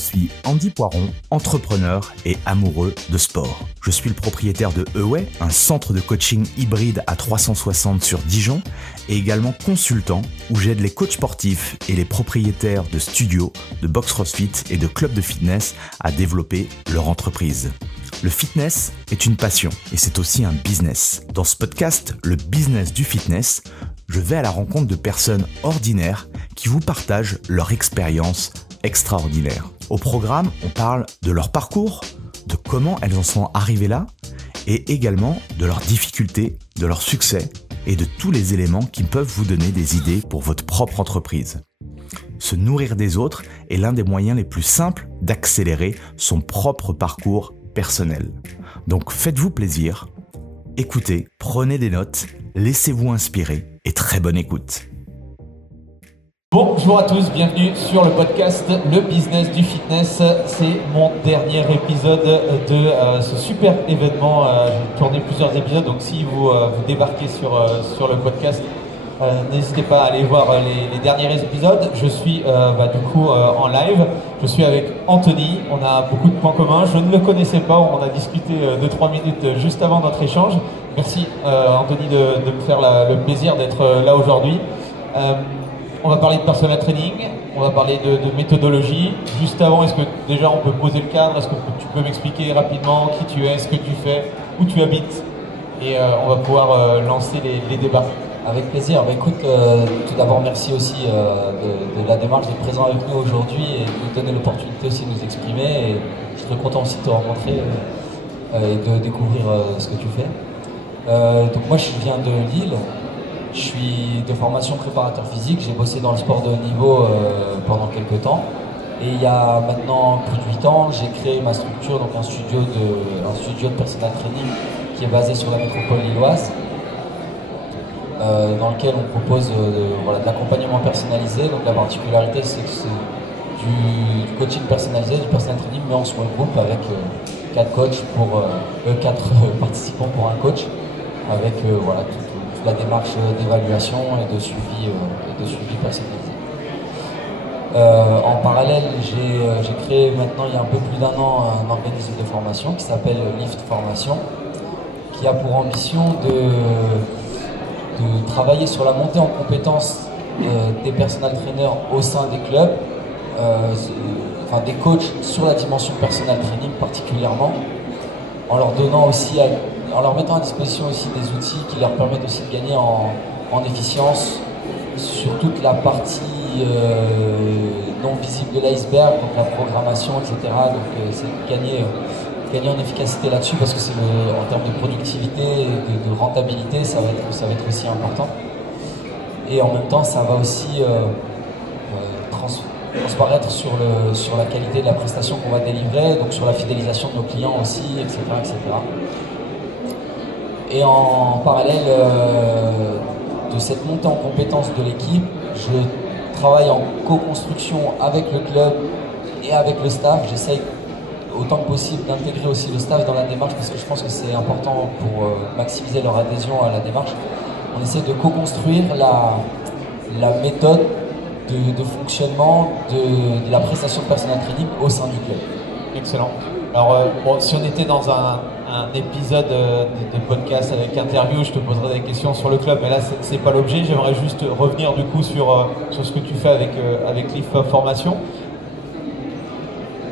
suis Andy Poiron, entrepreneur et amoureux de sport. Je suis le propriétaire de Away, un centre de coaching hybride à 360 sur Dijon, et également consultant où j'aide les coachs sportifs et les propriétaires de studios, de box CrossFit et de clubs de fitness à développer leur entreprise. Le fitness est une passion et c'est aussi un business. Dans ce podcast, le business du fitness, je vais à la rencontre de personnes ordinaires qui vous partagent leur expérience extraordinaire. Au programme, on parle de leur parcours, de comment elles en sont arrivées là, et également de leurs difficultés, de leurs succès et de tous les éléments qui peuvent vous donner des idées pour votre propre entreprise. Se nourrir des autres est l'un des moyens les plus simples d'accélérer son propre parcours personnel. Donc faites-vous plaisir, écoutez, prenez des notes, laissez-vous inspirer et très bonne écoute. Bonjour à tous, bienvenue sur le podcast Le Business du Fitness. C'est mon dernier épisode de ce super événement. J'ai tourné plusieurs épisodes, donc si vous débarquez sur le podcast, n'hésitez pas à aller voir les derniers épisodes. Je suis en live. Je suis avec Anthony. On a beaucoup de points communs. Je ne le connaissais pas. On a discuté 2-3 minutes juste avant notre échange. Merci Anthony de me faire le plaisir d'être là aujourd'hui. On va parler de personal training, on va parler de méthodologie. Juste avant, est-ce que déjà on peut poser le cadre? Est-ce que tu peux m'expliquer rapidement qui tu es, ce que tu fais, où tu habites? Et on va pouvoir lancer les débats. Avec plaisir. Écoute, tout d'abord merci aussi de la démarche d'être présent avec nous aujourd'hui et de nous donner l'opportunité aussi de nous exprimer. Et je suis très content aussi de te rencontrer et de découvrir ce que tu fais. Donc moi je viens de Lille. Je suis de formation préparateur physique, j'ai bossé dans le sport de haut niveau pendant quelques temps. Et il y a maintenant plus de 8 ans, j'ai créé ma structure, donc un studio de personal training qui est basé sur la métropole lilloise, dans lequel on propose de l'accompagnement personnalisé. Donc la particularité c'est que c'est du coaching personnalisé, du personal training, mais on se regroupe avec 4 coachs pour 4 participants pour un coach, avec la démarche d'évaluation et de suivi personnalisé. En parallèle, j'ai créé maintenant il y a un peu plus d'1 an un organisme de formation qui s'appelle Lift Formation, qui a pour ambition de travailler sur la montée en compétences des personal trainers au sein des clubs, des coachs sur la dimension personal training particulièrement, en leur mettant à disposition aussi des outils qui leur permettent aussi de gagner en efficience sur toute la partie non visible de l'iceberg, donc la programmation, etc. Donc c'est gagner en efficacité là-dessus, parce que c'est en termes de productivité et de rentabilité, ça va être aussi important. Et en même temps, ça va aussi transparaître sur la qualité de la prestation qu'on va délivrer, donc sur la fidélisation de nos clients aussi, etc. etc. Et en parallèle de cette montée en compétences de l'équipe, je travaille en co-construction avec le club et avec le staff. J'essaye autant que possible d'intégrer aussi le staff dans la démarche, parce que je pense que c'est important pour maximiser leur adhésion à la démarche. On essaie de co-construire la méthode de fonctionnement de la prestation de personal training au sein du club. Excellent. Alors, si on était dans un épisode de podcast avec interview, je te poserais des questions sur le club, mais là, c'est pas l'objet. J'aimerais juste revenir du coup sur ce que tu fais avec Lift Formation.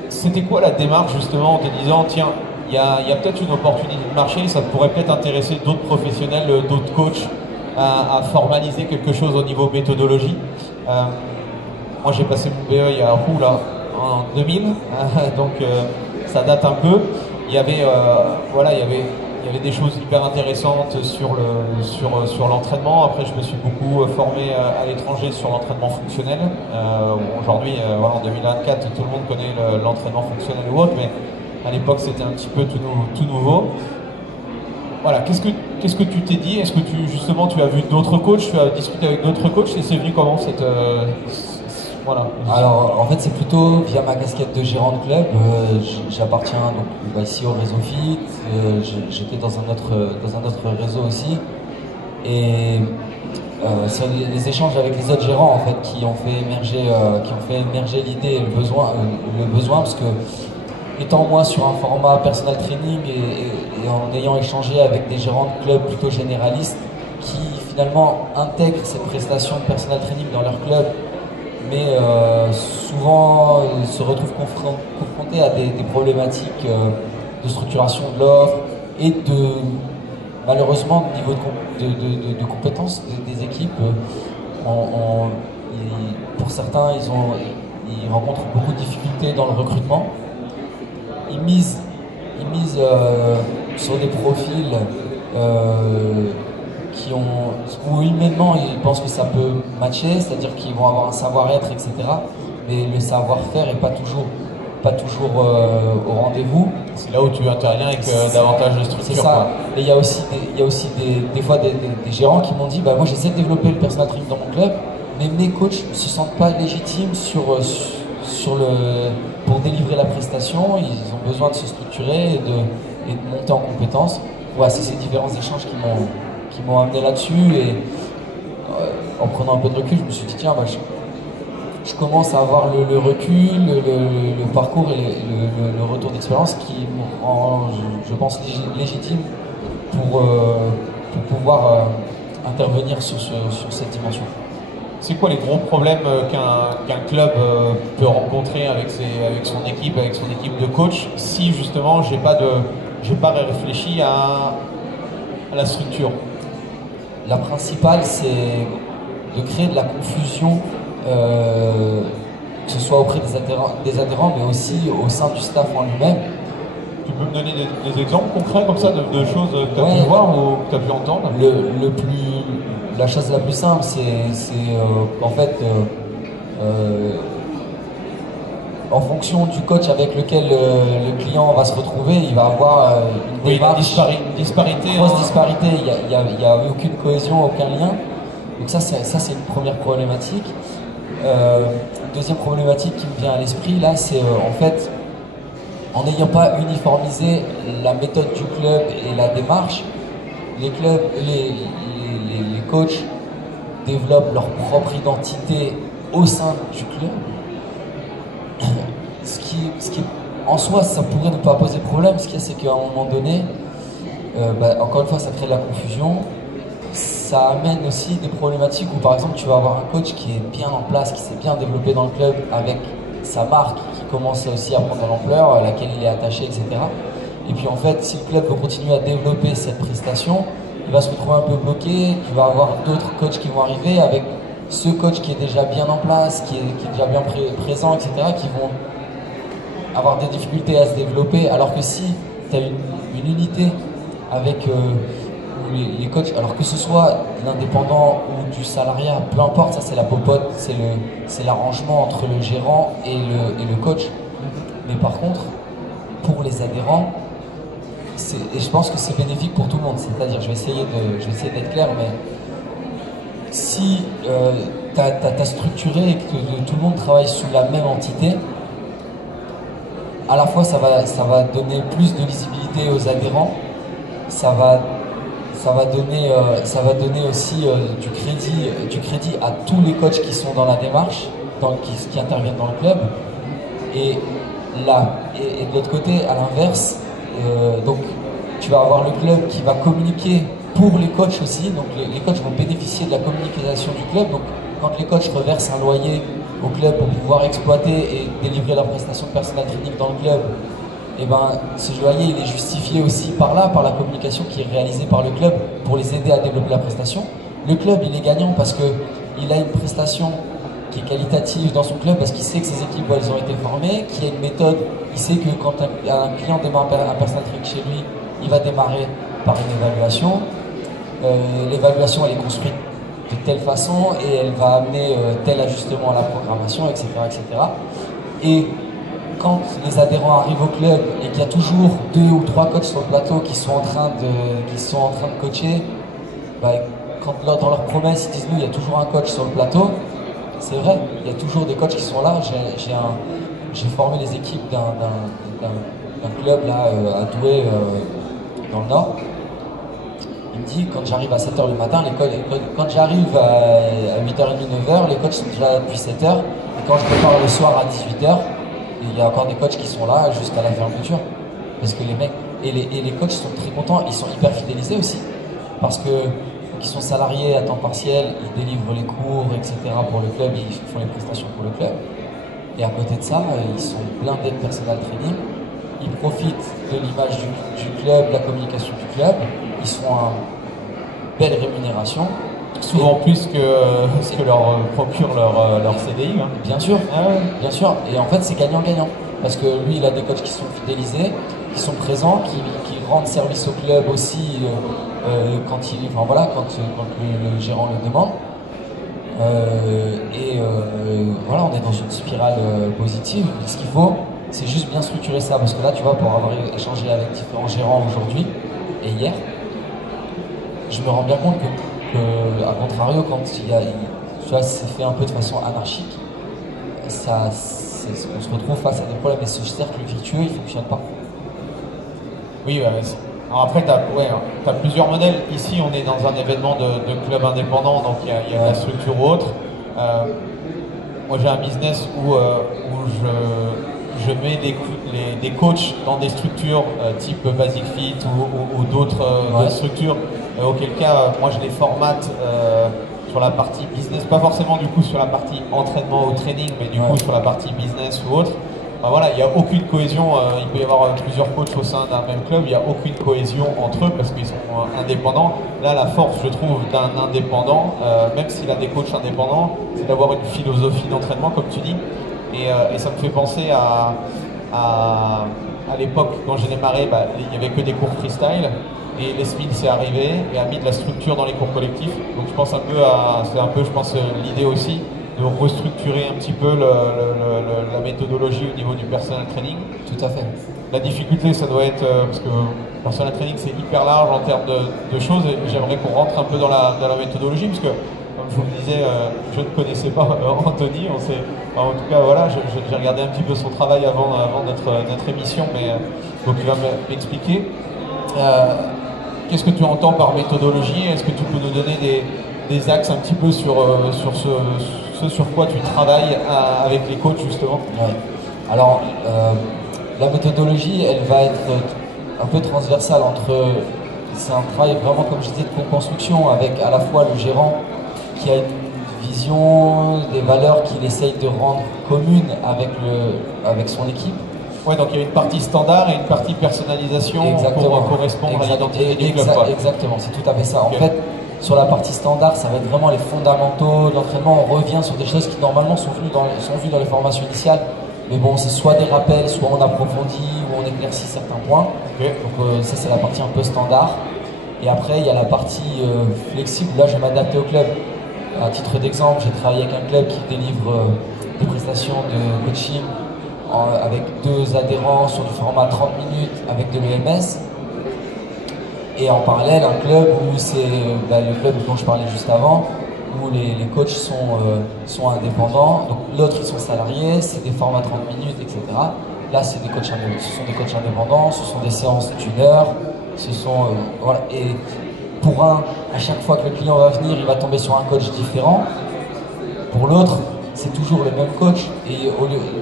C'était quoi la démarche justement en te disant, tiens, il y a peut-être une opportunité de marché, ça pourrait peut-être intéresser d'autres professionnels, d'autres coachs à formaliser quelque chose au niveau méthodologie. Moi, j'ai passé mon BE il y a en 2000, donc ça date un peu. Il y avait des choses hyper intéressantes sur l'entraînement. Après, je me suis beaucoup formé à l'étranger sur l'entraînement fonctionnel. Aujourd'hui, en 2024, tout le monde connaît l'entraînement fonctionnel ou autre, mais à l'époque, c'était un petit peu tout nouveau. Voilà, qu'est-ce que tu t'es dit? Est-ce que tu as vu d'autres coachs, tu as discuté avec d'autres coachs, et c'est venu comment cette voilà. Alors en fait c'est plutôt via ma casquette de gérant de club. J'appartiens donc ici au réseau Fit. J'étais dans un autre réseau aussi. Et sur les échanges avec les autres gérants en fait qui ont fait émerger l'idée et le besoin parce que étant moi sur un format personal training et en ayant échangé avec des gérants de clubs plutôt généralistes qui finalement intègrent cette prestation de personal training dans leur club mais souvent se retrouvent confrontés à des problématiques de structuration de l'offre et de malheureusement au niveau de compétences des équipes pour certains ils rencontrent beaucoup de difficultés dans le recrutement. Ils misent sur des profils où humainement ils pensent que ça peut matcher, c'est-à-dire qu'ils vont avoir un savoir-être, etc. Mais le savoir-faire n'est pas toujours au rendez-vous. C'est là où tu interviens avec davantage de structure. C'est ça. Quoi. Et il y a aussi des fois des gérants qui m'ont dit moi j'essaie de développer le personal training dans mon club, mais mes coachs ne se sentent pas légitimes pour délivrer la prestation. Ils ont besoin de se structurer et de monter en compétences. Voilà, c'est ces différents échanges qui m'ont amené là-dessus et en prenant un peu de recul, je me suis dit tiens, je commence à avoir le recul, le parcours et le retour d'expérience qui me rend, je pense, légitime pour pouvoir intervenir sur cette dimension. C'est quoi les gros problèmes qu'un club peut rencontrer avec son équipe de coach si justement j'ai pas réfléchi à la structure? La principale, c'est de créer de la confusion, que ce soit auprès des adhérents, mais aussi au sein du staff en lui-même. Tu peux me donner des exemples concrets comme ça de choses que tu as pu voir ou que tu as pu entendre? La chose la plus simple, c'est qu'en fait, en fonction du coach avec lequel le client va se retrouver, il va avoir une démarche, une disparité. Grosse disparité, il n'y a aucune cohésion, aucun lien. Donc ça c'est une première problématique. Deuxième problématique qui me vient à l'esprit, là, c'est en fait, en n'ayant pas uniformisé la méthode du club et la démarche, les coachs développent leur propre identité au sein du club. Ce qui en soi, ça pourrait ne pas poser problème. Ce qu'il y a, c'est qu'à un moment donné, encore une fois, ça crée de la confusion. Ça amène aussi des problématiques où, par exemple, tu vas avoir un coach qui est bien en place, qui s'est bien développé dans le club avec sa marque, qui commence aussi à prendre de l'ampleur, à laquelle il est attaché, etc. Et puis, en fait, si le club veut continuer à développer cette prestation, il va se retrouver un peu bloqué. Tu vas avoir d'autres coachs qui vont arriver avec ce coach qui est déjà bien en place, qui est déjà bien présent, etc., qui vont avoir des difficultés à se développer, alors que si tu as une unité avec les coachs, alors que ce soit l'indépendant ou du salariat, peu importe, ça c'est la popote, c'est l'arrangement entre le gérant et le coach. Mais par contre, pour les adhérents, et je pense que c'est bénéfique pour tout le monde, c'est-à-dire, je vais essayer d'être clair, mais si tu as structuré et que tout le monde travaille sous la même entité, à la fois ça va donner plus de visibilité aux adhérents, ça va donner aussi du crédit à tous les coachs qui sont dans la démarche, qui interviennent dans le club. Et de l'autre côté, à l'inverse, donc tu vas avoir le club qui va communiquer pour les coachs aussi, donc les coachs vont bénéficier de la communication du club. Donc quand les coachs reversent un loyer au club pour pouvoir exploiter et délivrer leur prestation de personal training dans le club, et ce loyer il est justifié aussi par la communication qui est réalisée par le club pour les aider à développer la prestation. Le club il est gagnant parce qu'il a une prestation qui est qualitative dans son club, parce qu'il sait que ses équipes elles ont été formées, qu'il y a une méthode, il sait que quand un client démarre un personal training chez lui, il va démarrer par une évaluation. L'évaluation elle est construite de telle façon et elle va amener tel ajustement à la programmation, etc., etc. Et quand les adhérents arrivent au club et qu'il y a toujours 2 ou 3 coachs sur le plateau qui sont en train de coacher, quand dans leurs promesses ils disent nous il y a toujours un coach sur le plateau, c'est vrai, il y a toujours des coachs qui sont là. J'ai formé les équipes d'un club là à Douai dans le Nord. Il me dit, quand j'arrive à 7h le matin, quand j'arrive à 8h30, 9h, les coachs sont déjà là depuis 7h. Et quand je repars le soir à 18h, il y a encore des coachs qui sont là jusqu'à la fermeture. Parce que les mecs, et les coachs sont très contents, ils sont hyper fidélisés aussi. Parce que qui sont salariés à temps partiel, ils délivrent les cours, etc. pour le club, ils font les prestations pour le club. Et à côté de ça, ils sont blindés de personal training. Ils profitent de l'image du club, de la communication du club. Ils sont à belle rémunération. Souvent plus que ce que leur procure leur CDI. Hein. Bien sûr, bien sûr. Et en fait, c'est gagnant-gagnant. Parce que lui, il a des coachs qui sont fidélisés, qui sont présents, qui rendent service au club aussi quand le gérant le demande. Voilà, on est dans une spirale positive. Ce qu'il faut, c'est juste bien structurer ça. Parce que là, tu vois, pour avoir échangé avec différents gérants aujourd'hui et hier, je me rends bien compte que à contrario, quand tu vois, c'est fait un peu de façon anarchique, on se retrouve face à des problèmes. Et ce cercle vertueux, il ne fonctionne pas. Oui, alors après, tu as plusieurs modèles. Ici, on est dans un événement de club indépendant, donc il y a de la structure ou autre. Moi, j'ai un business où je mets des coachs dans des structures type Basic Fit ou d'autres structures, auquel cas, moi, je les formate sur la partie business, pas forcément du coup sur la partie entraînement ou training, mais du coup sur la partie business ou autre. Enfin, voilà, il n'y a aucune cohésion, il peut y avoir plusieurs coachs au sein d'un même club, il n'y a aucune cohésion entre eux parce qu'ils sont indépendants. Là, la force, je trouve, d'un indépendant, même s'il a des coachs indépendants, c'est d'avoir une philosophie d'entraînement, comme tu dis. Et ça me fait penser à l'époque, quand j'ai démarré, il n'y avait que des cours freestyle. Et Les Mills est arrivé et a mis de la structure dans les cours collectifs. Donc je pense c'est un peu, je pense, l'idée aussi de restructurer un petit peu la méthodologie au niveau du personal training. Tout à fait. La difficulté, ça doit être, parce que le personal training c'est hyper large en termes de choses, et j'aimerais qu'on rentre un peu dans la méthodologie, parce que, comme je vous le disais, je ne connaissais pas Anthony, en tout cas voilà, j'ai regardé un petit peu son travail avant notre émission, mais donc il va m'expliquer. Qu'est-ce que tu entends par méthodologie? Est-ce que tu peux nous donner des axes un petit peu sur ce sur quoi tu travailles avec les coachs justement? Alors, la méthodologie, elle va être un peu transversale c'est un travail vraiment, comme je disais, de co-construction avec à la fois le gérant qui a une vision, des valeurs qu'il essaye de rendre communes avec son équipe. Ouais, donc il y a une partie standard et une partie personnalisation pour correspondre à l'identité du club. Exactement, c'est tout à fait ça. Okay. En fait, sur la partie standard, ça va être vraiment les fondamentaux de l'entraînement. On revient sur des choses qui normalement sont vues dans les formations initiales. Mais bon, c'est soit des rappels, soit on approfondit ou on éclaircit certains points. Okay. Donc ça, c'est la partie un peu standard. Et après, il y a la partie flexible. Là, je vais m'adapter au club. À titre d'exemple, j'ai travaillé avec un club qui délivre des prestations de coaching avec 2 adhérents sur du format 30 minutes avec de l'EMS, et en parallèle un club où c'est le club dont je parlais juste avant, où les coachs sont indépendants, donc l'autre ils sont salariés, c'est des formats 30 minutes, etc. Là ce sont des coachs indépendants, ce sont des séances d'1 heure, voilà. Et pour un, à chaque fois que le client va venir, il va tomber sur un coach différent. Pour l'autre, c'est toujours le même coach, et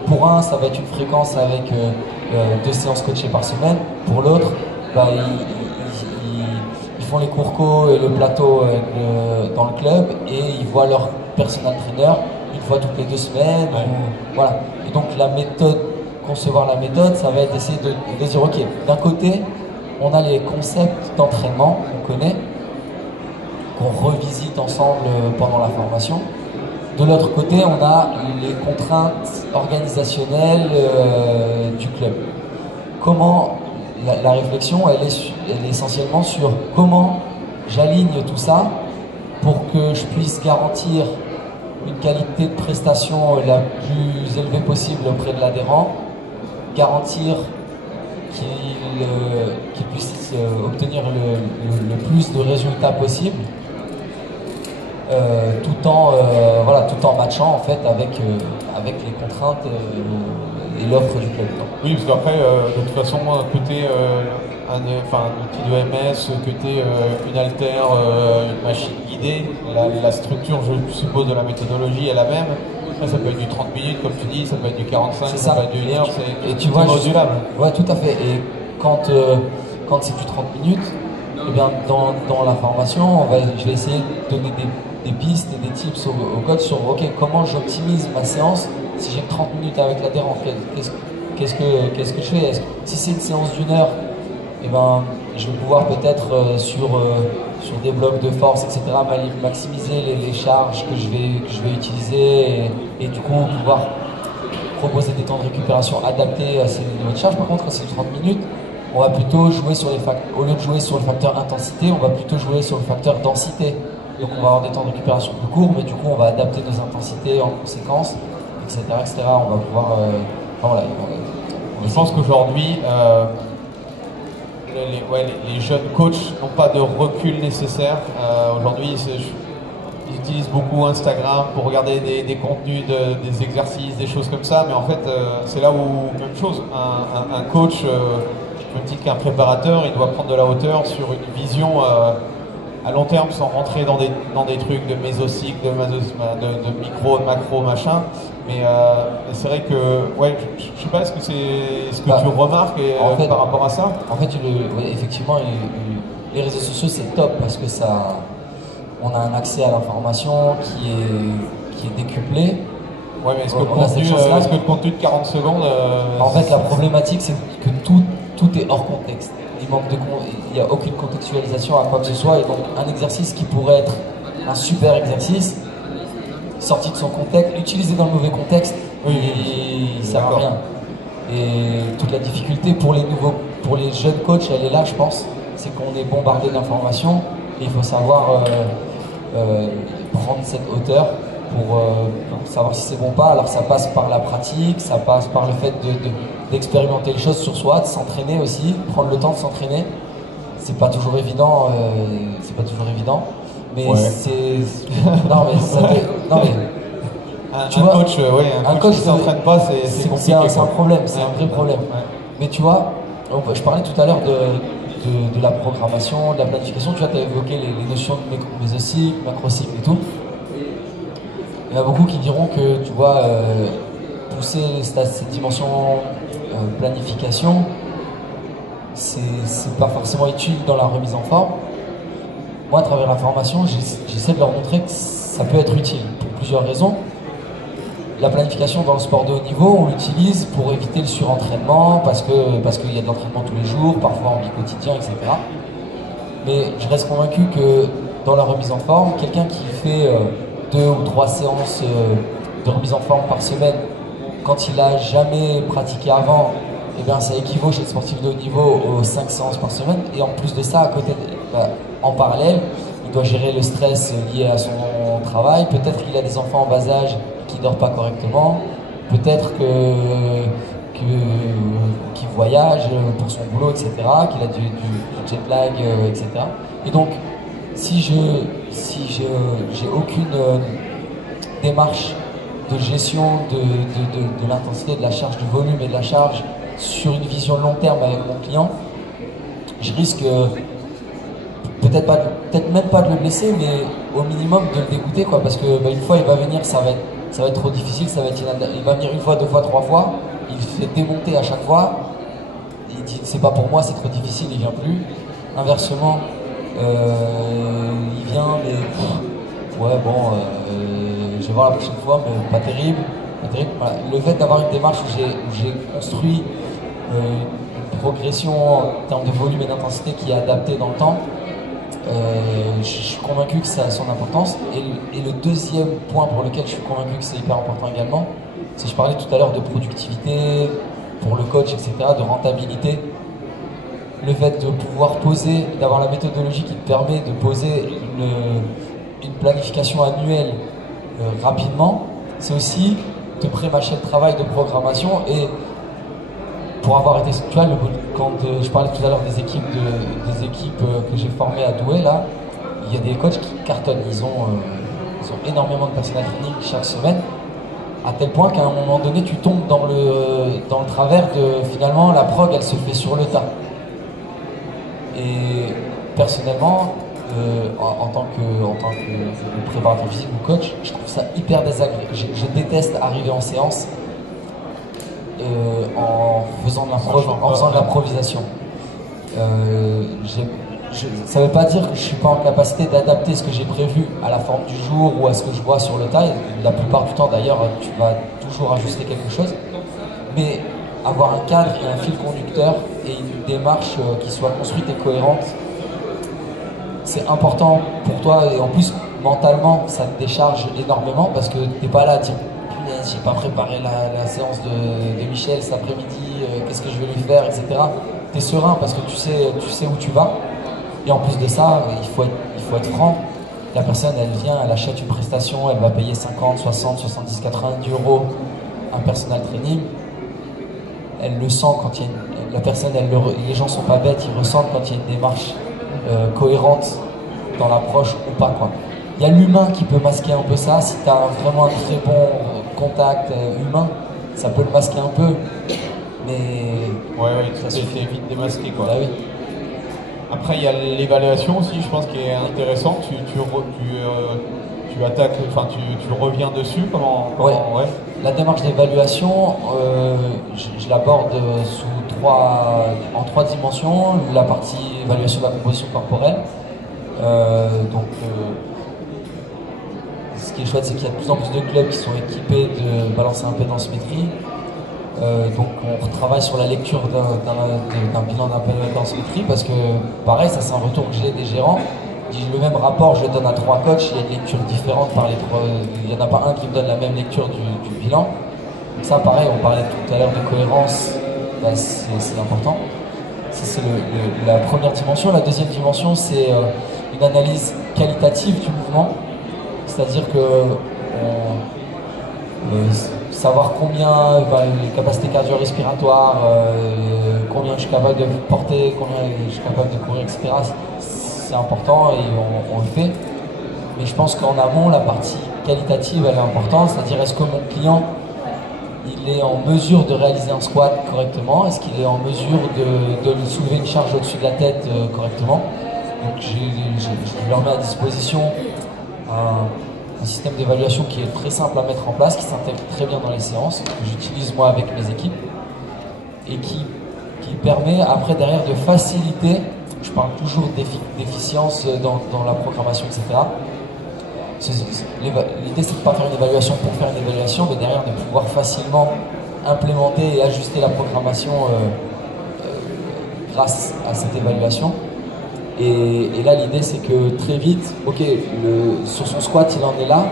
pour un, ça va être une fréquence avec 2 séances coachées par semaine. Pour l'autre, ils font les cours co et le plateau dans le club, et ils voient leur personal trainer une fois toutes les 2 semaines. Voilà. Et donc concevoir la méthode, ça va être essayer de dire, ok, d'un côté, on a les concepts d'entraînement qu'on connaît, qu'on revisite ensemble pendant la formation. De l'autre côté, on a les contraintes organisationnelles du club. Comment la réflexion, elle est essentiellement sur comment j'aligne tout ça pour que je puisse garantir une qualité de prestation la plus élevée possible auprès de l'adhérent, garantir qu'il puisse obtenir le plus de résultats possible. Tout en matchant en fait avec les contraintes et l'offre du club. Oui, parce qu'après, de toute façon, côté un outil de MS, que tu aies une haltère, une machine guidée, la structure, je suppose, de la méthodologie est la même. Après, ça peut être du 30 minutes, comme tu dis, ça peut être du 45, ça peut être du 1 heure, c'est modulable. Ouais, tout à fait. Et quand c'est du 30 minutes, eh bien, dans la formation, je vais essayer de donner des pistes et des tips au coach sur comment j'optimise ma séance si j'ai 30 minutes avec l'adhérent. Qu'est-ce que je fais? Si c'est une séance d'1 heure, eh ben, je vais pouvoir peut-être sur des blocs de force, etc., maximiser les charges que je vais utiliser et du coup pouvoir proposer des temps de récupération adaptés à ces niveaux de charge. Par contre, quand c'est 30 minutes, on va plutôt jouer sur au lieu de jouer sur le facteur intensité, on va plutôt jouer sur le facteur densité. Donc on va avoir des temps de récupération plus courts, mais du coup on va adapter nos intensités en conséquence, etc. On va pouvoir... Je pense qu'aujourd'hui, les jeunes coachs n'ont pas de recul nécessaire. Aujourd'hui, ils utilisent beaucoup Instagram pour regarder des contenus, des exercices, des choses comme ça. Mais en fait, c'est là où, même chose, un coach, même titre qu'un préparateur, il doit prendre de la hauteur sur une vision à long terme sans rentrer dans des trucs de mésocycle, de micro, de macro, machin. Mais c'est vrai que, je sais pas, est-ce que c'est ce que tu remarques par rapport à ça? En fait, effectivement, les réseaux sociaux c'est top parce que on a un accès à l'information qui est décuplé. Ouais, mais est-ce que le contenu de 40 secondes... En fait, la problématique, c'est que tout est hors contexte. Il n'y a aucune contextualisation à quoi que ce soit. Et donc, un exercice qui pourrait être un super exercice, sorti de son contexte, utilisé dans le mauvais contexte, il ne sert à rien. Et toute la difficulté pour les jeunes coachs, elle est là, je pense. C'est qu'on est bombardé d'informations et il faut savoir prendre cette hauteur pour savoir si c'est bon ou pas. Alors ça passe par la pratique, ça passe par le fait d'expérimenter les choses sur soi, de s'entraîner aussi, prendre le temps de s'entraîner. C'est pas toujours évident, mais c'est... Non mais tu vois, un coach qui s'entraîne pas, c'est compliqué. C'est un problème, c'est un vrai problème. Ouais. Mais tu vois, je parlais tout à l'heure de la programmation, de la planification. Tu vois, tu as évoqué les notions de mésocycle, macrocycle et tout. Il y en a beaucoup qui diront que, tu vois, pousser cette dimension planification, c'est pas forcément utile dans la remise en forme. Moi, à travers la formation, j'essaie de leur montrer que ça peut être utile pour plusieurs raisons. La planification dans le sport de haut niveau, on l'utilise pour éviter le surentraînement parce qu'il y a de l'entraînement tous les jours, parfois en bi-quotidien, etc. Mais je reste convaincu que dans la remise en forme, quelqu'un qui fait 2 ou 3 séances de remise en forme par semaine, quand il n'a jamais pratiqué avant, eh bien, ça équivaut chez le sportif de haut niveau aux 5 séances par semaine. Et en plus de ça, à côté, en parallèle, il doit gérer le stress lié à son travail. Peut-être qu'il a des enfants en bas âge qui ne dorment pas correctement. Peut-être qu'il voyage pour son boulot, etc. Qu'il a du jet lag, etc. Et donc, si j'ai aucune démarche de gestion de l'intensité, de la charge, du volume et de la charge sur une vision long terme avec mon client, je risque peut-être même pas de le blesser, mais au minimum de le dégoûter, quoi, parce que une fois il va venir, ça va être trop difficile, il va venir 1 fois, 2 fois, 3 fois, il se fait démonter à chaque fois, il dit c'est pas pour moi, c'est trop difficile, il vient plus. Inversement, il vient, mais je vais voir la prochaine fois, mais pas terrible. Voilà. Le fait d'avoir une démarche où j'ai construit une progression en termes de volume et d'intensité qui est adaptée dans le temps, je suis convaincu que ça a son importance. Et le deuxième point pour lequel je suis convaincu que c'est hyper important également, c'est que je parlais tout à l'heure de productivité pour le coach, etc., de rentabilité. Le fait de pouvoir poser, d'avoir la méthodologie qui te permet de poser une planification annuelle rapidement, c'est aussi te pré-mâcher le travail de programmation. Et pour avoir été, tu vois, quand je parlais tout à l'heure des équipes que j'ai formées à Douai, là, il y a des coachs qui cartonnent, ils ont énormément de personnel training chaque semaine, à tel point qu'à un moment donné tu tombes dans le travers de finalement la prog elle se fait sur le tas. Et personnellement, en tant que préparateur physique ou coach, je trouve ça hyper désagréable. Je déteste arriver en séance en faisant de l'improvisation. Ça ne veut pas dire que je ne suis pas en capacité d'adapter ce que j'ai prévu à la forme du jour ou à ce que je vois sur le tas. La plupart du temps d'ailleurs, tu vas toujours ajuster quelque chose. Mais avoir un cadre et un fil conducteur et une démarche qui soit construite et cohérente, c'est important pour toi. Et en plus, mentalement, ça te décharge énormément parce que tu n'es pas là à dire « j'ai pas préparé la séance de Michel cet après-midi, qu'est-ce que je vais lui faire, etc. » Tu es serein parce que tu sais où tu vas. Et en plus de ça, il faut être franc. La personne, elle vient, elle achète une prestation, elle va payer 50, 60, 70, 90 euros un personal training. Elle le sent quand il y a la personne, les gens sont pas bêtes, ils ressentent quand il y a une démarche cohérente dans l'approche ou pas, quoi. Il y a l'humain qui peut masquer un peu ça. Si tu as vraiment un très bon contact humain, ça peut le masquer un peu. Mais ça se fait vite démasquer, quoi. Bah, oui. Après, il y a l'évaluation aussi, je pense, qui est intéressante. Tu attaques, enfin, tu reviens dessus. Comment ouais. La démarche d'évaluation, je l'aborde en trois dimensions. La partie évaluation de la composition corporelle. Ce qui est chouette, c'est qu'il y a de plus en plus de clubs qui sont équipés de balances à impédance métrie. Donc on retravaille sur la lecture d'un bilan d'impédance-métrie parce que pareil, ça c'est un retour que j'ai des gérants. Le même rapport, je le donne à 3 coachs, il y a une lecture différente par les 3. Il n'y en a pas un qui me donne la même lecture du bilan. Donc ça pareil, on parlait tout à l'heure de cohérence, bah, c'est important. Ça c'est la première dimension. La deuxième dimension, c'est une analyse qualitative du mouvement. C'est-à-dire que savoir combien les capacités cardio-respiratoires, combien je suis capable de porter, combien je suis capable de courir, etc. C'est important et on le fait. Mais je pense qu'en amont, la partie qualitative, elle est importante. C'est-à-dire, est-ce que mon client, il est en mesure de réaliser un squat correctement? Est-ce qu'il est en mesure de lui soulever une charge au-dessus de la tête correctement? Donc, je leur mets à disposition un système d'évaluation qui est très simple à mettre en place, qui s'intègre très bien dans les séances, que j'utilise moi avec mes équipes, et qui permet après derrière de faciliter, je parle toujours d'efficience dans la programmation, etc. L'idée c'est de ne pas faire une évaluation pour faire une évaluation, mais derrière de pouvoir facilement implémenter et ajuster la programmation grâce à cette évaluation. Et là, l'idée, c'est que très vite, ok, sur son squat, il en est là.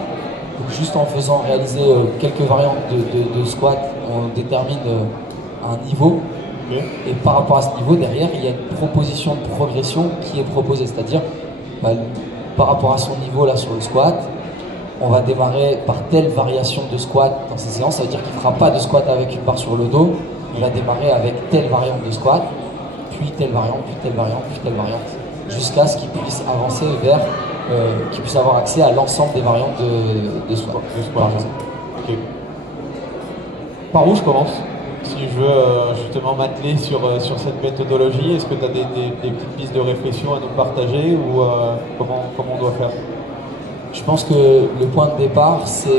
Donc, juste en faisant réaliser quelques variantes de squat, on détermine un niveau. Okay. Et par rapport à ce niveau, derrière, il y a une proposition de progression qui est proposée. C'est-à-dire, par rapport à son niveau là sur le squat, on va démarrer par telle variation de squat dans ces séances. Ça veut dire qu'il ne fera pas de squat avec une barre sur le dos. Il va démarrer avec telle variante de squat, puis telle variante, puis telle variante, puis telle variante, jusqu'à ce qu'il puisse avancer vers, qu'il puisse avoir accès à l'ensemble des variantes de squat. Par exemple. Okay. Par où je commence? Si je veux justement m'atteler sur cette méthodologie, est-ce que tu as des petites pistes de réflexion à nous partager ou comment on doit faire? Je pense que le point de départ, c'est...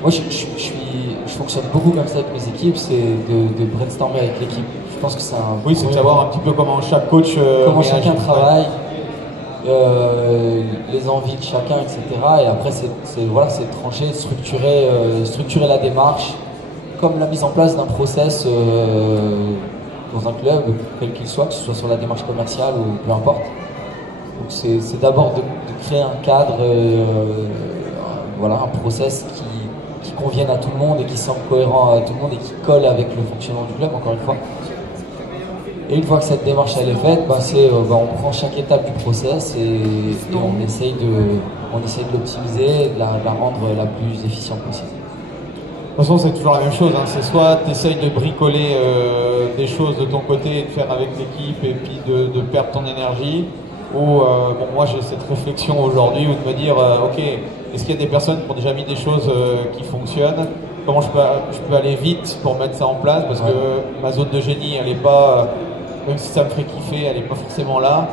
Moi, je fonctionne beaucoup comme ça avec mes équipes, c'est de brainstormer avec l'équipe. Je pense que c'est un... Oui, c'est de savoir un petit peu comment chaque coach... comment chacun travaille, les envies de chacun, etc. Et après, c'est trancher, structurer la démarche, comme la mise en place d'un process dans un club, quel qu'il soit, que ce soit sur la démarche commerciale ou peu importe. Donc c'est d'abord de créer un cadre, un process qui convienne à tout le monde et qui semble cohérent à tout le monde et qui colle avec le fonctionnement du club, encore une fois. Et une fois que cette démarche elle est faite, on prend chaque étape du process et on essaye de l'optimiser et de la rendre la plus efficiente possible. De toute façon, c'est toujours la même chose, hein. C'est soit tu essayes de bricoler des choses de ton côté et de faire avec l'équipe et puis de perdre ton énergie, ou moi j'ai cette réflexion aujourd'hui où de me dire ok, est-ce qu'il y a des personnes qui ont déjà mis des choses qui fonctionnent? Comment je peux aller vite pour mettre ça en place? Parce que ma zone de génie, elle n'est pas même si ça me ferait kiffer, elle n'est pas forcément là.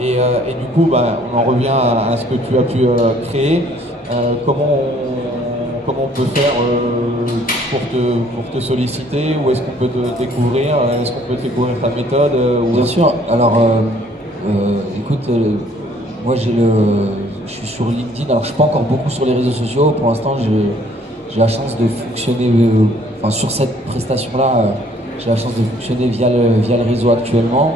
Et du coup, on en revient à ce que tu as pu créer. Comment on peut faire pour te solliciter? Où est-ce qu'on peut te découvrir? Est-ce qu'on peut découvrir ta méthode? Bien sûr. Alors, écoute, moi je suis sur LinkedIn. Alors, je suis pas encore beaucoup sur les réseaux sociaux. Pour l'instant, j'ai la chance de fonctionner, sur cette prestation-là, j'ai la chance de fonctionner via le réseau actuellement.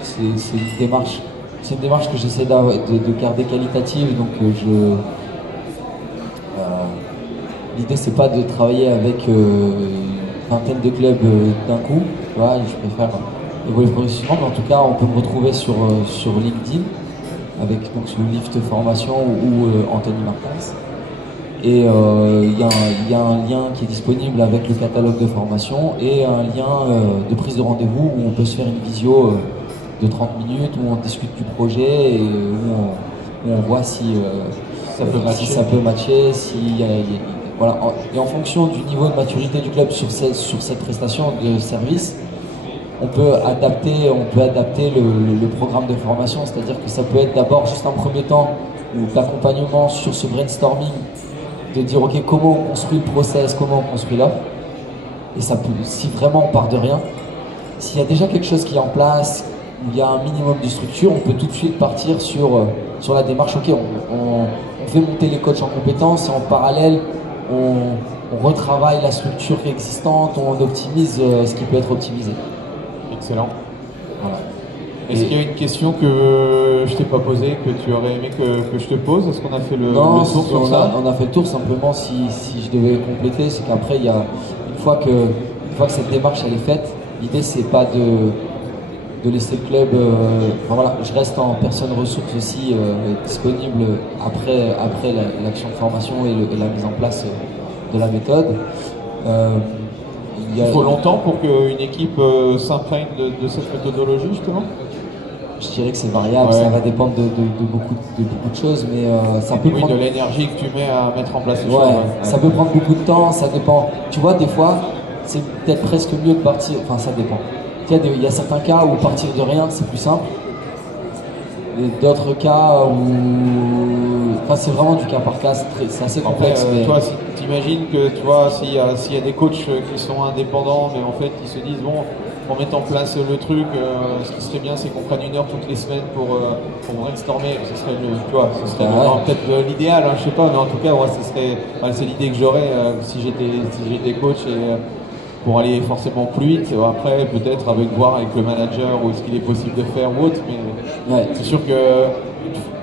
C'est une démarche. C'est une démarche que j'essaie de garder qualitative, donc l'idée c'est pas de travailler avec une vingtaine de clubs d'un coup, tu vois, je préfère évoluer progressivement, mais en tout cas on peut me retrouver sur LinkedIn avec donc sur Lift Formation ou Anthony Martins. Et il y a un lien qui est disponible avec le catalogue de formation et un lien de prise de rendez-vous où on peut se faire une visio de 30 minutes où on discute du projet et où on voit si ça peut matcher, voilà. Et en fonction du niveau de maturité du club sur cette prestation de service, on peut adapter le programme de formation, c'est-à-dire que ça peut être d'abord juste un premier temps d'accompagnement sur ce brainstorming, de dire ok, comment on construit le process, comment on construit l'offre, et ça peut, si vraiment on part de rien, s'il y a déjà quelque chose qui est en place, où il y a un minimum de structure, on peut tout de suite partir sur la démarche. Ok, on fait monter les coachs en compétences et en parallèle, on retravaille la structure existante, on optimise ce qui peut être optimisé. Excellent. Voilà. Est-ce qu'il y a une question que je t'ai pas posée, que tu aurais aimé que je te pose? Est-ce qu'on a fait le tour sur ça? On a fait le tour. Simplement, si je devais compléter, c'est qu'après, il y a une fois que cette démarche elle est faite, l'idée c'est pas de laisser le club. Voilà, je reste en personne ressource aussi disponible après l'action de formation et la mise en place de la méthode. Il faut longtemps pour qu'une équipe s'imprègne de cette méthodologie, justement? Je dirais que c'est variable, ça va dépendre de beaucoup de choses, mais ça peut prendre... de l'énergie que tu mets à mettre en place les choses. Ça peut prendre beaucoup de temps, ça dépend. Tu vois, des fois, c'est peut-être presque mieux de partir... Enfin, ça dépend. Il y a certains cas où partir de rien, c'est plus simple. Et d'autres cas où... Enfin, c'est vraiment du cas par cas, c'est assez complexe. Mais... Toi, si t'imagines que, tu vois, s'il y a des coachs qui sont indépendants, mais en fait, ils se disent, bon, pour mettre en place le truc, ce qui serait bien, c'est qu'on prenne 1 heure toutes les semaines pour brainstormer. Ce serait, peut-être l'idéal, hein, je sais pas, mais en tout cas, c'est l'idée que j'aurais si j'étais coach. Pour aller forcément plus vite, après peut-être voir avec le manager ou ce qu'il est possible de faire ou autre, mais c'est sûr que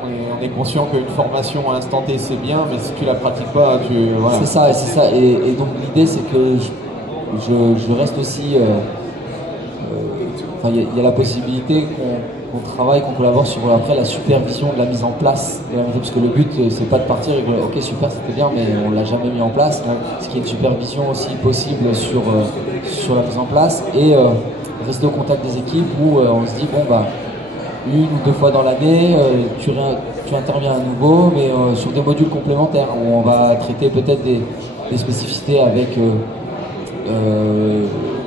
on est conscient qu'une formation à instant T c'est bien, mais si tu la pratiques pas, voilà. C'est ça, et donc l'idée c'est que je reste aussi, il y a la possibilité qu'on travaille, qu'on collabore sur après la supervision de la mise en place de la méthode, parce que le but c'est pas de partir et que ok super c'était bien mais on l'a jamais mis en place, ce qui est une supervision aussi possible sur la mise en place et rester au contact des équipes où on se dit bon 1 ou 2 fois dans l'année tu interviens à nouveau mais sur des modules complémentaires où on va traiter peut-être des spécificités avec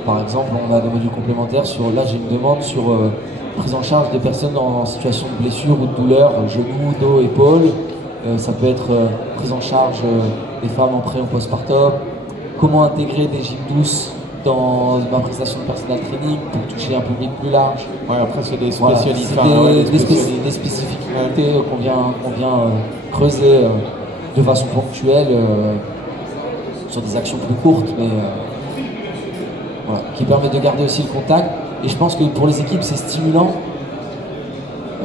par exemple on a des modules complémentaires sur, là j'ai une demande sur prise en charge des personnes en situation de blessure ou de douleur, genoux, dos, épaules. Ça peut être prise en charge des femmes en pré ou postpartum. Comment intégrer des gym douces dans ma prestation de personal training pour toucher un public plus large. Ouais, après c'est des spécialités. Voilà, des spécificités qu'on vient creuser de façon ponctuelle sur des actions plus courtes, mais voilà, qui permettent de garder aussi le contact. Et je pense que pour les équipes, c'est stimulant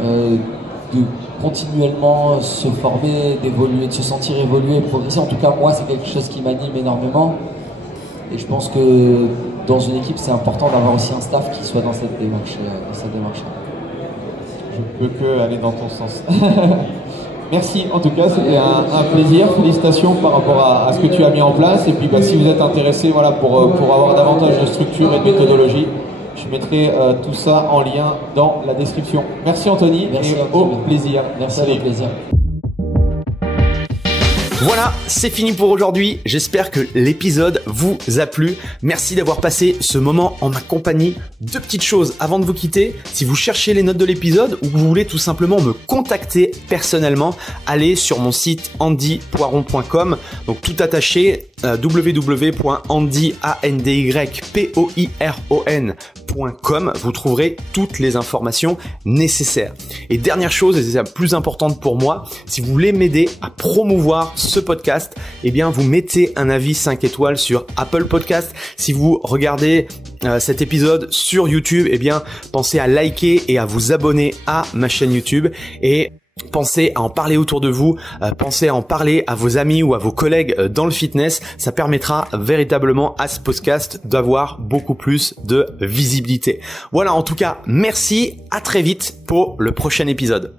de continuellement se former, d'évoluer, de se sentir évoluer, progresser. En tout cas, moi, c'est quelque chose qui m'anime énormément. Et je pense que dans une équipe, c'est important d'avoir aussi un staff qui soit dans cette démarche. Je peux que aller dans ton sens. Merci, en tout cas, c'était un plaisir. Félicitations par rapport à ce que tu as mis en place. Et puis, si vous êtes intéressé pour avoir davantage de structure et de méthodologie, je mettrai tout ça en lien dans la description. Merci Anthony. Merci et au plaisir. Merci, au plaisir. Voilà, c'est fini pour aujourd'hui. J'espère que l'épisode vous a plu. Merci d'avoir passé ce moment en ma compagnie. Deux petites choses avant de vous quitter. Si vous cherchez les notes de l'épisode ou que vous voulez tout simplement me contacter personnellement, allez sur mon site andypoiron.com. Donc tout attaché, www.andypoiron.com. Vous trouverez toutes les informations nécessaires. Et dernière chose, et c'est la plus importante pour moi, si vous voulez m'aider à promouvoir ce podcast, eh bien vous mettez un avis 5 étoiles sur Apple Podcast. Si vous regardez cet épisode sur YouTube, eh bien pensez à liker et à vous abonner à ma chaîne YouTube et pensez à en parler autour de vous, pensez à en parler à vos amis ou à vos collègues dans le fitness. Ça permettra véritablement à ce podcast d'avoir beaucoup plus de visibilité. Voilà, en tout cas, merci, à très vite pour le prochain épisode.